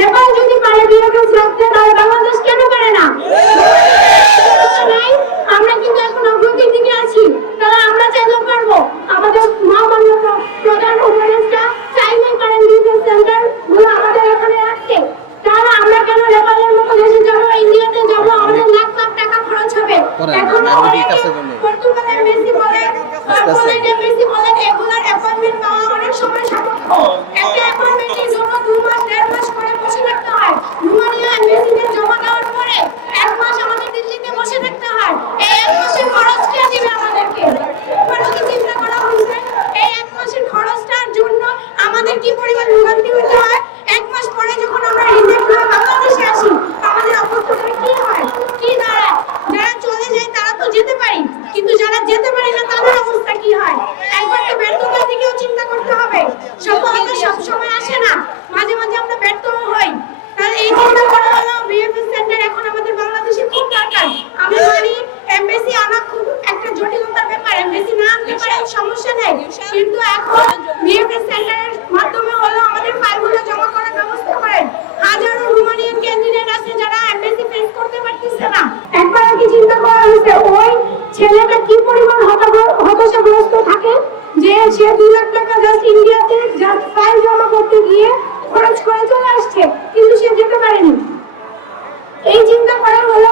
নেপাল যদি পারে বিএফএস রাখতে, তাহলে বাংলাদেশ কেন পারে না? আমরা কিন্তু এখন অগ্রগতির দিকে আছি, তাহলে আমরা চাইলেও পারবো। আমাদের মহামান্য প্রধান উপদেষ্টা চাইলেই পারেন বিএফএস সেন্টার গুলো আমাদের এখানে রাখতে। তাহলে আমরা কেন নেপালের মতো দেশে যাবো, ইন্ডিয়াতে যাবো, আমাদের লাখ লাখ টাকা খরচ হবে। এখন পর্তুগালের মেসি বলেন, পোল্যান্ডের মেসি বলেন, এগুলার অ্যাপয়েন্টমেন্ট পাওয়া অনেক সময় সাপেক্ষ। একটা অ্যাপয়েন্টমেন্টের জন্য 2 মাস 1.5 মাস করে বসে থাকতে হয়। রোমানিয়া মেসিদের জমা দেওয়ার পরে 1 মাস আমাদের দিল্লিতে বসে থাকতে হয়। এই 1 মাসের খরচ কে দিবে আমাদেরকে? একবারও কি চিন্তা করা হয়েছে? এই 1 মাসের খরচটার জন্য আমাদের কি পরিমাণ ভোগান্তি হতে হয়? 1 মাস পরে যখন আমরা রিজেক্ট হয়ে বাংলাদেশে আসি, আমাদের অবস্থাটা কি হয়, কি দাঁড়ায়? যারা চলে যায় তারা তো যেতে পারি, কিন্তু যারা যেতে পারে না তাদের অবস্থা কি হয়? একবার তো ব্যর্থতার দিকেও চিন্তা করতে হবে। সফলতা সব সময় আসে না, মাঝে মাঝে আমরা ব্যর্থও হই। তাহলে এই চিন্তা করা হলো বিএফএস সেন্টার এখন আমাদের বাংলাদেশে খুব দরকার। আমি জানি এমবেসি আনা খুব একটা জটিলতার ব্যাপার, এমবেসি না আনতে পারে সমস্যা নেই, কিন্তু এখন বিএফএস সেন্টারের মাধ্যমে হলো আমাদের ফাইলগুলো জমা করার ব্যবস্থা করেন। হাজারো রোমানিয়ান ক্যান্ডিডেট আছে যারা এমবেসি ফেস করতে পারতেছে না। একবার কি চিন্তা করা হয়েছে ওই ছেলেটা কি পরিমাণ হতাশাগ্রস্ত থাকে যে সে 2 লাখ টাকা জাস্ট ইন্ডিয়াতে জাস্ট ফাইল জমা করতে গিয়ে খরচ করে চলে আসছে, কিন্তু সে যেতে পারেনি। এই চিন্তা করা হলো